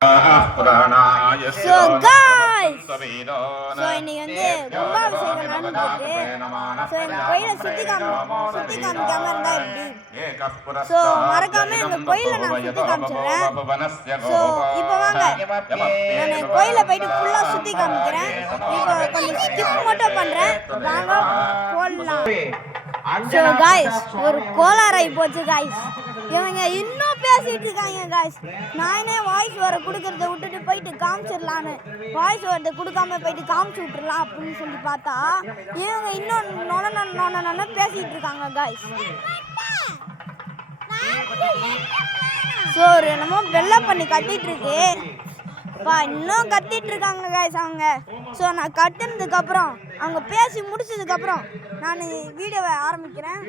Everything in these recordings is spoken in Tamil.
So guys, so இன்னைக்கு வந்து கும்பாபிஷேகம் நடந்துருக்கு. ஸோ இந்த கோயிலை சுற்றி காமிக்காம இருந்தா எப்படி? ஸோ மறக்காம இந்த கோயிலை நான் சுற்றி காமிச்சிடுறேன். ஸோ இப்போ வாங்க, நான் கோயிலை போயிட்டு ஃபுல்லாக சுற்றி காமிக்கிறேன். இப்போ கொஞ்சம் ஸ்கிப் மட்டும் பண்ணுறேன், வாங்க போடலாம். ஸோ காய்ஸ், ஒரு கோளாறாகி போச்சு காய்ஸ். இவங்க இன்னும் பேசிட்டு இருக்காங்க காய்ஸ். நானே வாய்ஸ் வர கொடுக்கறத விட்டுட்டு போயிட்டு காமிச்சிடலான்னு, வாய்ஸ் வரதை கொடுக்காம போயிட்டு காமிச்சு விட்டுடலாம் அப்படின்னு சொல்லி பார்த்தா இவங்க இன்னும் நொன பேசிட்டு இருக்காங்க காய்ஸ். ஸோ ஒரு என்னமோ வெள்ளை பண்ணி கத்திட்டு இருக்கு, இன்னும் கத்திட்டு இருக்காங்க காய்ஸ் அவங்க. ஸோ நான் கத்துனதுக்கப்புறம் அவங்க பேசி முடிச்சதுக்கப்புறம் நான் வீடியோவை ஆரம்பிக்கிறேன்.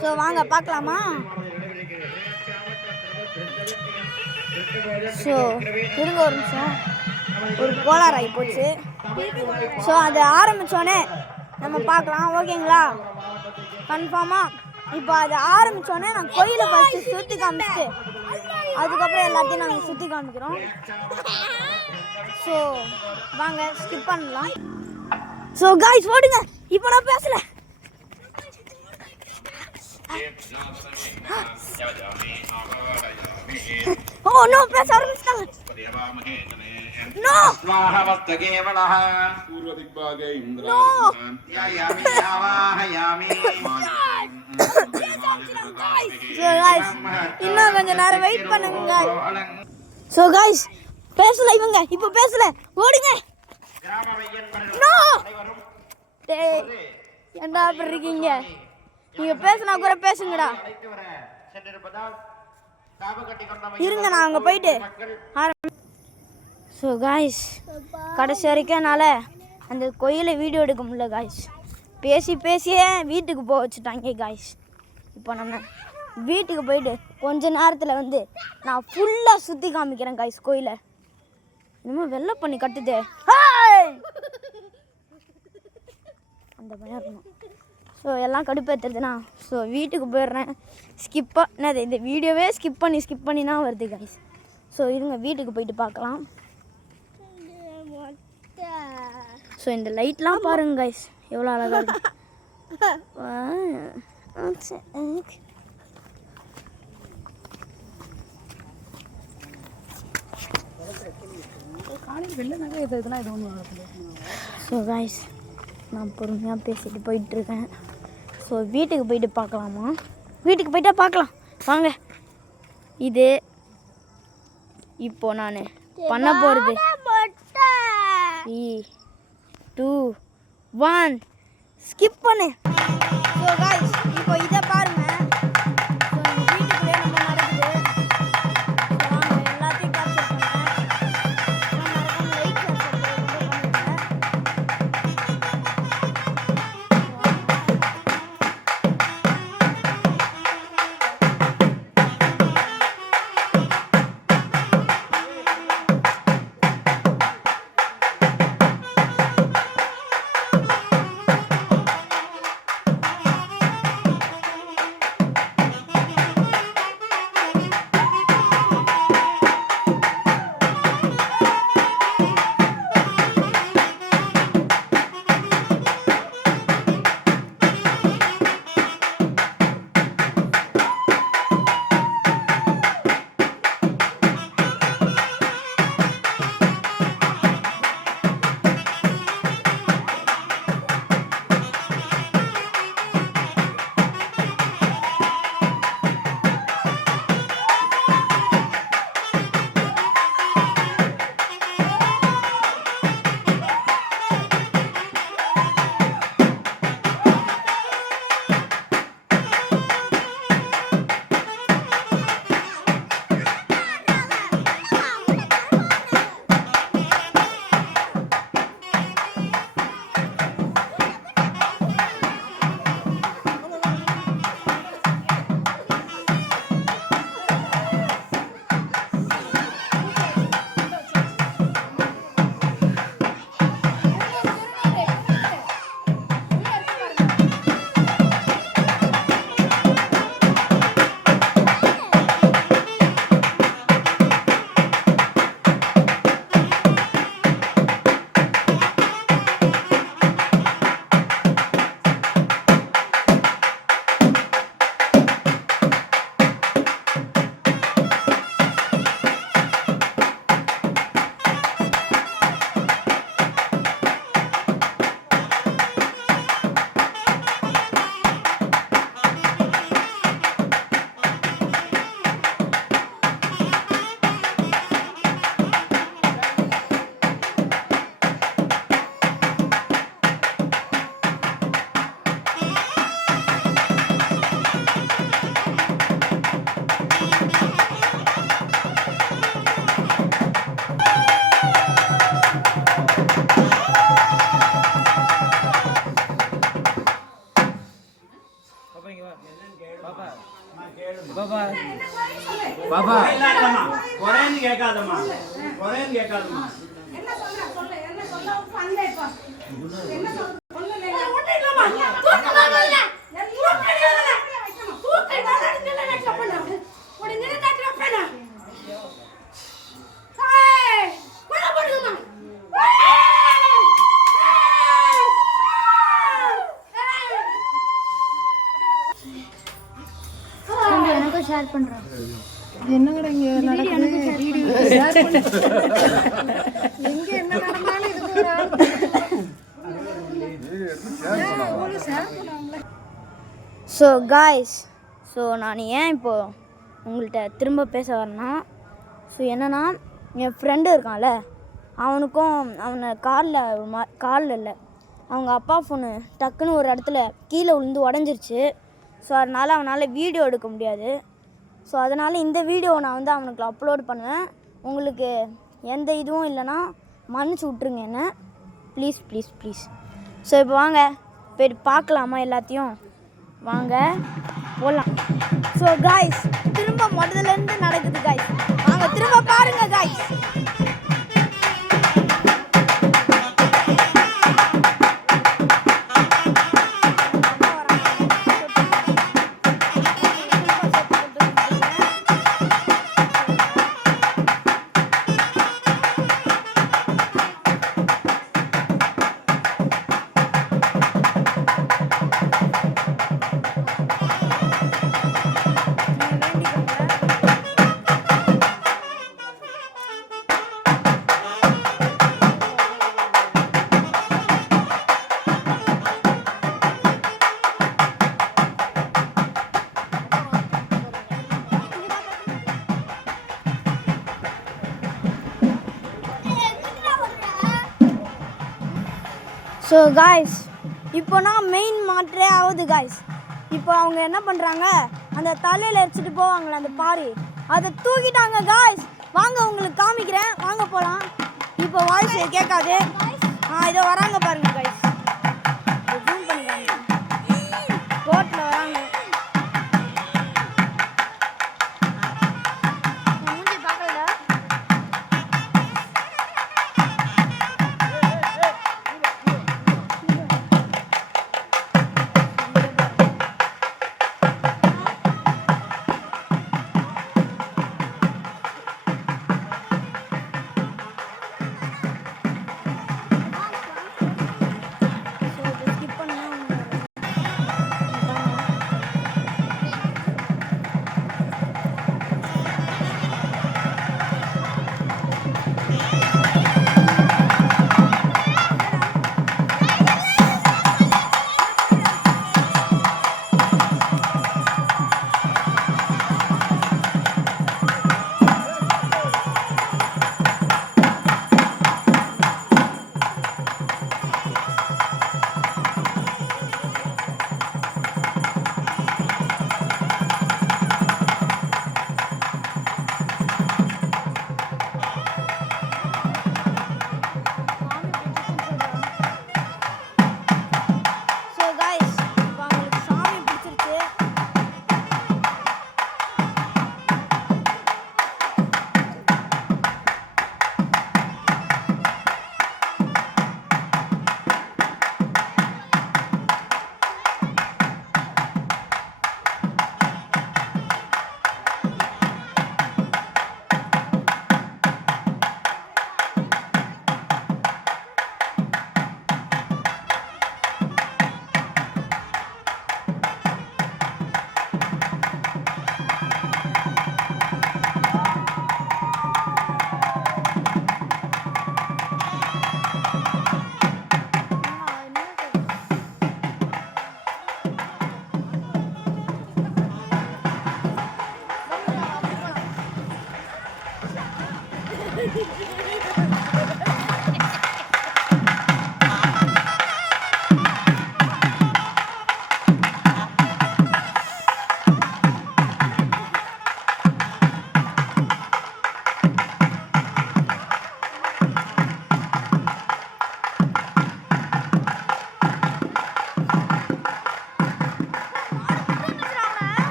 ஸோ வாங்க பார்க்கலாமா? ஸோ இருங்க ஒரு நிமிஷம், ஒரு கோளாறாகி போச்சு. ஸோ அதை ஆரம்பித்தோடனே நம்ம பார்க்கலாம், ஓகேங்களா? கன்ஃபார்மாக இப்போ அதை ஆரம்பித்தோடனே நான் கோயிலை ஃபஸ்ட்டு சுற்றி காமிச்சிட்டு அதுக்கப்புறம் எல்லாத்தையும் நாங்கள் சுற்றி காமிக்கிறோம். ஸோ வாங்க ஸ்கிப் பண்ணலாம். ஸோ காய்ஸ் ஓடுங்க, இப்போ நான் பேசல. ஓ நோ, பேச ஆரம்பிச்சிட்டாங்க. நோ இன்னும் கொஞ்ச நேரம் வெயிட் பண்ணுங்க. ஸோ காய்ஸ் பேசல, இவங்க இப்போ பேசல, ஓடுங்க. நோ என்ன அப்படி இருக்கீங்க? நீங்க பேசினா கூட பேசுங்கடா. இருங்க நான் அங்கே போயிட்டு. ஸோ காய்ஸ், கடைசி வரைக்கும் என்னால் அந்த கோயிலை வீடியோ எடுக்க முடியல காய்ஸ். பேசியே வீட்டுக்கு போக வச்சுட்டாங்க காய்ஸ். இப்போ நம்ம வீட்டுக்கு போயிட்டு கொஞ்ச நேரத்தில் வந்து நான் ஃபுல்லாக சுற்றி காமிக்கிறேன் காய்ஸ் கோயிலை. இன்னமும் வெள்ளை பண்ணி கட்டுது அந்த பயம் இருக்கணும். ஸோ எல்லாம் கடுப்பேற்றுறதுனா ஸோ வீட்டுக்கு போயிடுறேன். என்னது இந்த வீடியோவே ஸ்கிப் பண்ணி தான் வருது காய்ஸ். ஸோ இருங்க வீட்டுக்கு போயிட்டு பார்க்கலாம். ஸோ இந்த லைட்லாம் பாருங்க காய்ஸ், எவ்வளோ அழகாக இருக்கு. ஸோ காய்ஸ், நான் பொறுமையாக பேசிட்டு போயிட்டுருக்கேன். ஸோ வீட்டுக்கு போயிட்டு பார்க்கலாமா? வீட்டுக்கு போயிட்டா பார்க்கலாம் வாங்க. இது இப்போது நான் பண்ண போகிறது 3, 2, 1 ஸ்கிப் பண்ணு. ஸோ காய்ஸ், இப்போ இதை பாருங்க. எனக்கும் ஷேர் பண்றேன். என்னங்கடா இங்க நடக்குது? வீடியோ ஷேர் பண்ணு. எங்க என்ன நடந்தாலும் இதுக்கு ஒரு ஆள் ஸோ காய்ஸ், ஸோ நான் ஏன் இப்போது உங்கள்கிட்ட திரும்ப பேச வரேன்னா, ஸோ என்னென்னா என் ஃப்ரெண்டு இருக்கான்ல, அவனுக்கும் அவனை காலில் இல்லை, அவங்க அப்பா ஃபோனு டக்குன்னு ஒரு இடத்துல கீழே விழுந்து உடஞ்சிருச்சு. ஸோ அதனால் அவனால் வீடியோ எடுக்க முடியாது. ஸோ அதனால் இந்த வீடியோவை நான் வந்து அவனுக்கு அப்லோட் பண்ணுவேன். உங்களுக்கு எந்த இதுவும் இல்லைன்னா மன்னிச்சு விட்ருங்க என்ன, ப்ளீஸ் ப்ளீஸ் ப்ளீஸ். ஸோ இப்போ வாங்க போய் பார்க்கலாமா எல்லாத்தையும், வாங்க போகலாம். ஸோ காய்ஸ், திரும்ப முதல்லேருந்து நடக்குது காய்ஸ், வாங்க திரும்ப பாருங்க காய்ஸ். ஸோ காய்ஸ், இப்போனா மெயின் மாற்றே ஆகுது காய்ஸ். இப்போ அவங்க என்ன பண்ணுறாங்க, அந்த தலையில் எரிச்சிட்டு போவாங்களே அந்த பாரி, அதை தூக்கிட்டாங்க காய்ஸ். வாங்க உங்களுக்கு காமிக்கிறேன், வாங்க போகலாம். இப்போ வாய்ஸ் கேட்காது. இதோ வராங்க பாருங்க காய்ஸ், ஜூம் பண்ணிக்காங்க, போட்டில் வராங்க. மூஞ்சி பார்க்கல.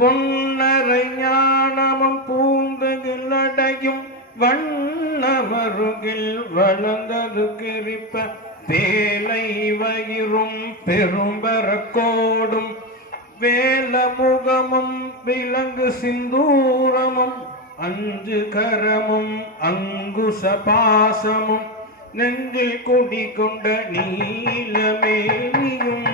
பொன்னரை ஞானமும் பூந்துகில் அடையும் வண்ணமருகில் வளர்ந்தது கிரிப்ப வேலை வயிறும் பெரும்பரக்கோடும் வேலமுகமும் விலங்கு சிந்தூரமும் அஞ்சு கரமும் அங்குச பாசமும் நெஞ்சில் குடிகொண்ட நீலமேனியும்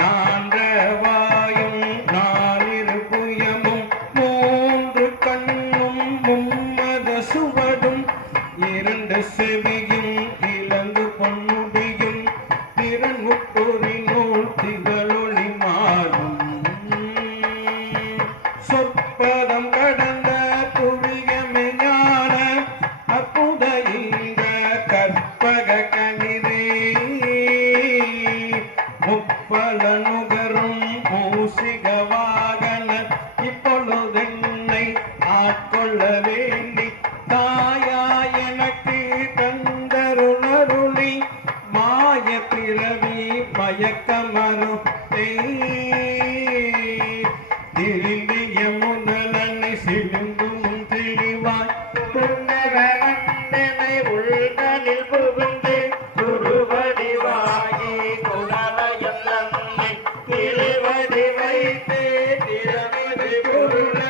நான்றவாயும் நாலிரு புயமும் மூன்று கண்ணும் மும்மத சுவடும் இரண்டு செவியும் இலங்கு பொன்னுடியும் திறன் முப்பொறினோள் திகழொளி மாறும் சொற்பதம் கடந்த புவியமே ஞான அற்புத இந்த கற்பக கணிதே முப்பல நுகரும் மூசிக வாகன இப்பொழுதென்னை ஆட்கொள்ள வேண்டி தாயா எனக்கு தந்தருளருளி மாய பிறவி மயக்கமருத்தை திருந்திய முதலனை சிலுங்கும் தெளிவாய் புன்னகனை உள்தனில் புகுந்து குருவடிவாகி குணலயம் நன்மை திருவடி வைத்து திறமது பொருள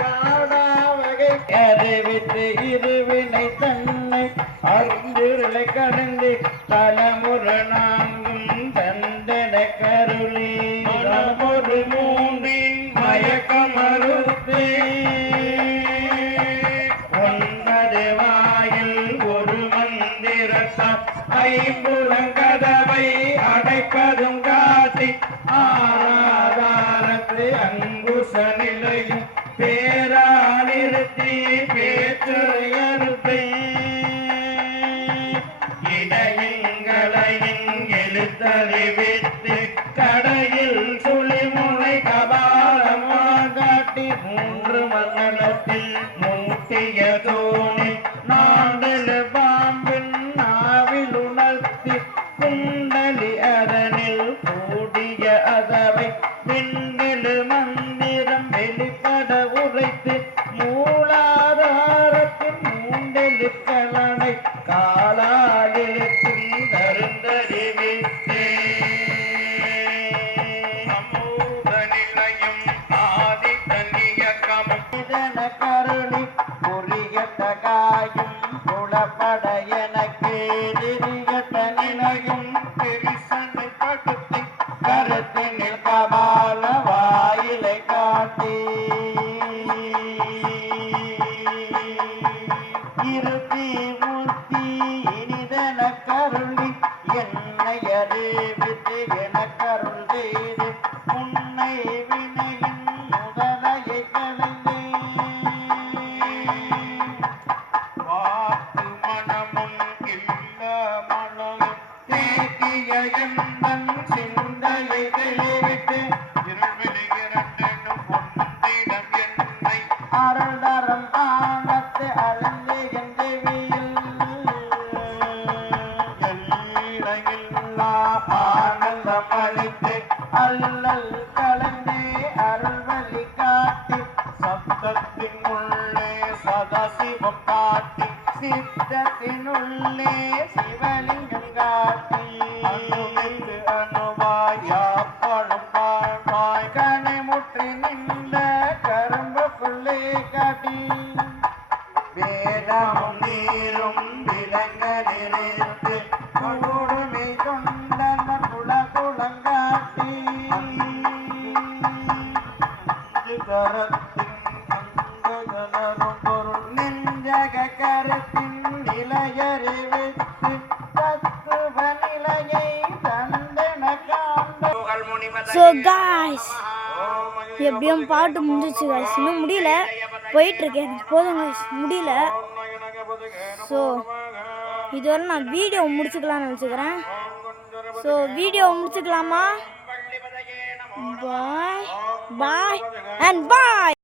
பாடாவகை அறிவித்து இருவினை தன்னை அருந்திருளை கடந்து தலைமுற நான்கும் தந்தன கருளி ஒரு மூன்றின் மயக்கமறுத்து ஒன்பது வாயில் ஒரு மந்திரத்தால் ஐம்புலங்கதவை அடைப்பதும் காட்டி ஆராதாரத்து அங்குச நிலையும் பேரா நிறுத்தி பேச்சொருத்தை இடையங்களையும் எழுத்தறிவித்து கடையில் சுழிமுனை கபாலமாக காட்டி மூன்று மண்டலத்தில் மூட்டிய தோணி நாண்டல் பாம்பின் நாவில் உணர்த்தி குண்டலி அதனில் கூடிய அதவை விண்ணில் மந்திரம் வெளிப்பட உரைத்து மூலாதாரத்தின் மூண்டெழுக்களனை காலாலிருக்கும் கருந்தறிவித்தே சமூக நிலையும் ஆதி தன்னியக்கமும் இதன கருணி புரியட்ட காயும் புலப்பட எனக்கு திரியட்ட நிலையும் பெரிசனை படுத்தி கருத்தினில் கபால வாயிலை காட்டி இருத்தி முத்தி இனிதன கருளி என்னை அறிவித்து என கருள் செய்து உன்னை வினையின் முதலையை கலைந்தே வாக்கு மனமும் இல்ல மனமும் தேக்கிய எந்தன் சிந்தையை தெளிவிட்டு இருள்வெளிகிறட்டனும் பொன்னிடம் என்னை அருள்தரம் ஆனத்து அழந்து எந்தவியில் எல்லையில்லா ஆனந்தம் அளித்து அல்லல் கலந்தே அருள்வழி காட்டி சப்தத்தின் உள்ளே சதாசிவம் காட்டி சித்தத்தினுள்ளே சிவலிங்கம் காட்டி அணுவித்து அணுவாய் யாப்பழும் வாழ்வாய் கனைமுற்றி நின்ற கரும்புக்குள்ளே காட்டி வேதமும் நீரும் விலங்க நிறைத்து கொடுமை கொண்டன குலகுலங்காட்டி கரத்தின் அங்ககலரும் பொருள் நெஞ்சக கருத்தின் நிலையறிவித்து தத்துவ நிலையை தந்தன காண்ட ஸோ காய்ஸ் எப்படியும் பாட்டு முடிஞ்சிச்சு காய்ஸ் இன்னும் முடியல போயிட்டுருக்கேன் எனக்கு போதும் காய்ஸ் முடியல ஸோ இதுவரை நான் வீடியோ முடிச்சுக்கலாம்னு நினச்சிக்கிறேன் ஸோ வீடியோ முடிச்சுக்கலாமா பாய் பாய் அண்ட் பாய்